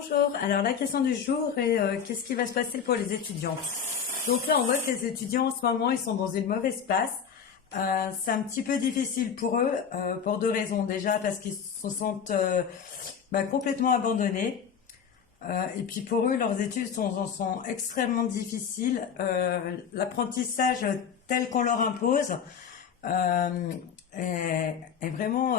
Bonjour, alors la question du jour est qu'est-ce qui va se passer pour les étudiants? Donc là on voit que les étudiants en ce moment ils sont dans une mauvaise passe. C'est un petit peu difficile pour eux pour deux raisons. Déjà parce qu'ils se sentent complètement abandonnés. Et puis pour eux leurs études sont extrêmement difficiles. L'apprentissage tel qu'on leur impose est vraiment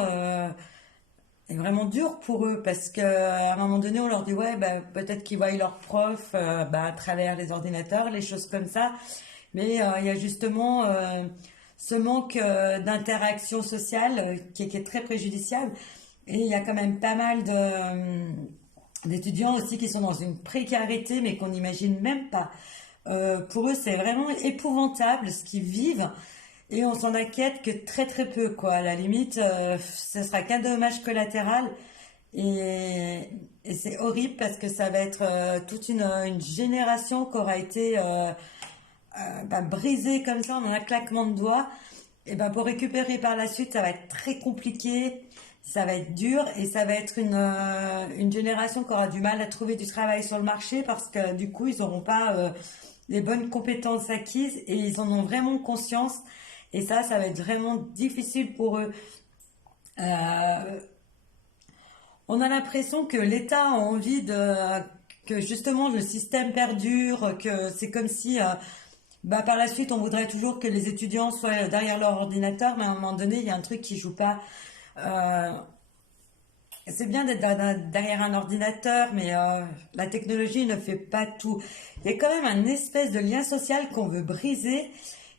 est vraiment dur pour eux parce qu'à un moment donné, on leur dit ouais, peut-être qu'ils voient leurs profs à travers les ordinateurs, les choses comme ça. Mais il y a justement ce manque d'interaction sociale qui est très préjudiciable. Et il y a quand même pas mal d'étudiants aussi qui sont dans une précarité, mais qu'on n'imagine même pas. Pour eux, c'est vraiment épouvantable ce qu'ils vivent. Et on s'en inquiète que très très peu, quoi. À la limite, ce sera qu'un dommage collatéral. Et c'est horrible parce que ça va être toute une génération qui aura été brisée comme ça en un claquement de doigts. Et ben pour récupérer par la suite, ça va être très compliqué, ça va être dur et ça va être une génération qui aura du mal à trouver du travail sur le marché parce que du coup, ils n'auront pas les bonnes compétences acquises et ils en ont vraiment conscience. Et ça va être vraiment difficile pour eux. Euh, on a l'impression que l'État a envie que justement le système perdure, que c'est comme si par la suite on voudrait toujours que les étudiants soient derrière leur ordinateur, mais à un moment donné il y a un truc qui joue pas. Euh, c'est bien d'être derrière un ordinateur, mais la technologie ne fait pas tout. Il y a quand même un espèce de lien social qu'on veut briser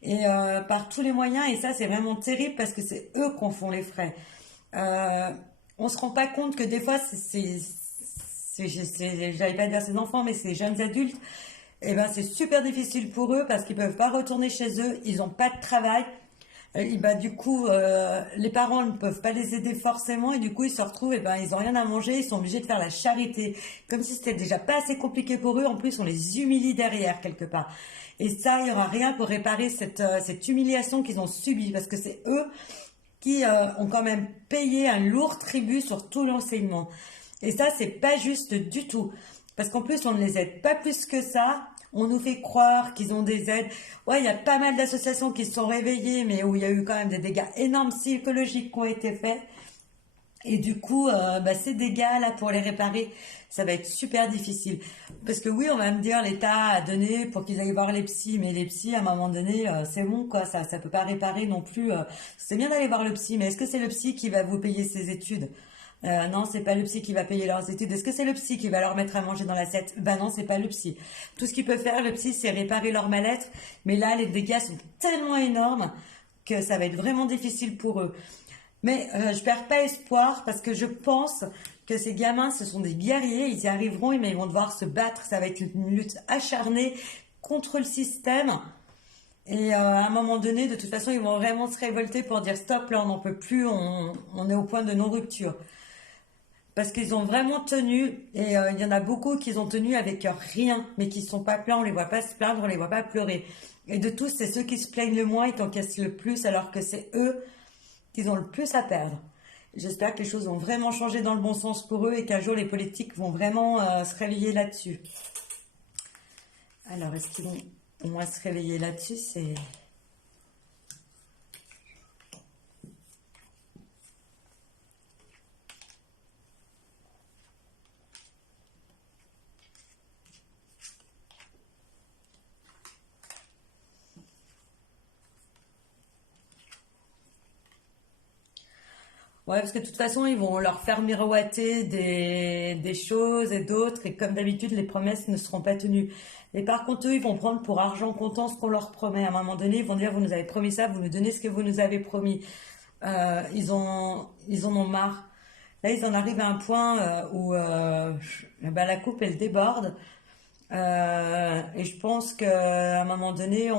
et par tous les moyens, et ça c'est vraiment terrible parce que c'est eux qui en font les frais. Euh, on se rend pas compte que des fois, j'allais pas dire ces enfants, mais ces jeunes adultes, et ben c'est super difficile pour eux parce qu'ils peuvent pas retourner chez eux, ils ont pas de travail. Du coup, les parents ne peuvent pas les aider forcément et du coup ils se retrouvent, et ben ils ont rien à manger, ils sont obligés de faire la charité, comme si c'était déjà pas assez compliqué pour eux. En plus, on les humilie derrière quelque part. Et ça, il y aura rien pour réparer cette humiliation qu'ils ont subie parce que c'est eux qui ont quand même payé un lourd tribut sur tout l'enseignement. Et ça, c'est pas juste du tout. Parce qu'en plus, on ne les aide pas plus que ça. On nous fait croire qu'ils ont des aides. Ouais, il y a pas mal d'associations qui se sont réveillées, mais où il y a eu quand même des dégâts énormes psychologiques qui ont été faits. Et du coup, ces dégâts-là, pour les réparer, ça va être super difficile. Parce que oui, on va me dire, l'État a donné pour qu'ils aillent voir les psys, mais les psys, à un moment donné, c'est bon, quoi, ça peut pas réparer non plus. C'est bien d'aller voir le psy, mais est-ce que c'est le psy qui va vous payer ses études? Non, c'est pas le psy qui va payer leurs études. Est-ce que c'est le psy qui va leur mettre à manger dans l'assiette? Ben non, c'est pas le psy. Tout ce qu'il peut faire, le psy, c'est réparer leur mal-être. Mais là, les dégâts sont tellement énormes que ça va être vraiment difficile pour eux. Mais je perds pas espoir parce que je pense que ces gamins, ce sont des guerriers, ils y arriveront, mais ils vont devoir se battre. Ça va être une lutte acharnée contre le système. Et à un moment donné, de toute façon, ils vont vraiment se révolter pour dire stop, là on n'en peut plus, on est au point de non-rupture. Parce qu'ils ont vraiment tenu, et il y en a beaucoup qui ont tenu avec rien, mais qui ne sont pas plaints, on les voit pas se plaindre, on les voit pas pleurer. Et de tous, c'est ceux qui se plaignent le moins et qui encaissent le plus, alors que c'est eux qu'ils ont le plus à perdre. J'espère que les choses vont vraiment changer dans le bon sens pour eux et qu'un jour les politiques vont vraiment se réveiller là-dessus. Alors, est-ce qu'ils vont au moins se réveiller là-dessus? C'est... Ouais, parce que de toute façon, ils vont leur faire miroiter des choses et d'autres, et comme d'habitude, les promesses ne seront pas tenues. Et par contre, eux, ils vont prendre pour argent comptant ce qu'on leur promet. À un moment donné, ils vont dire, vous nous avez promis ça, vous nous donnez ce que vous nous avez promis. Ils en ont marre. Là, ils en arrivent à un point où la coupe, elle déborde. Et je pense qu'à un moment donné,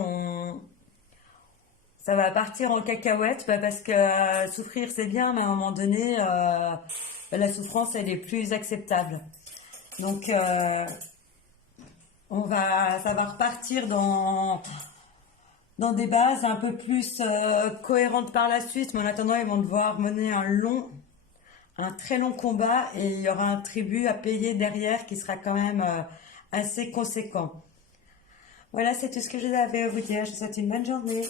ça va partir en cacahuète parce que souffrir c'est bien, mais à un moment donné, la souffrance elle est plus acceptable. Donc ça va repartir dans des bases un peu plus cohérentes par la suite, mais en attendant ils vont devoir mener un très long combat et il y aura un tribut à payer derrière qui sera quand même assez conséquent. Voilà, c'est tout ce que je avais à vous dire. Je vous souhaite une bonne journée.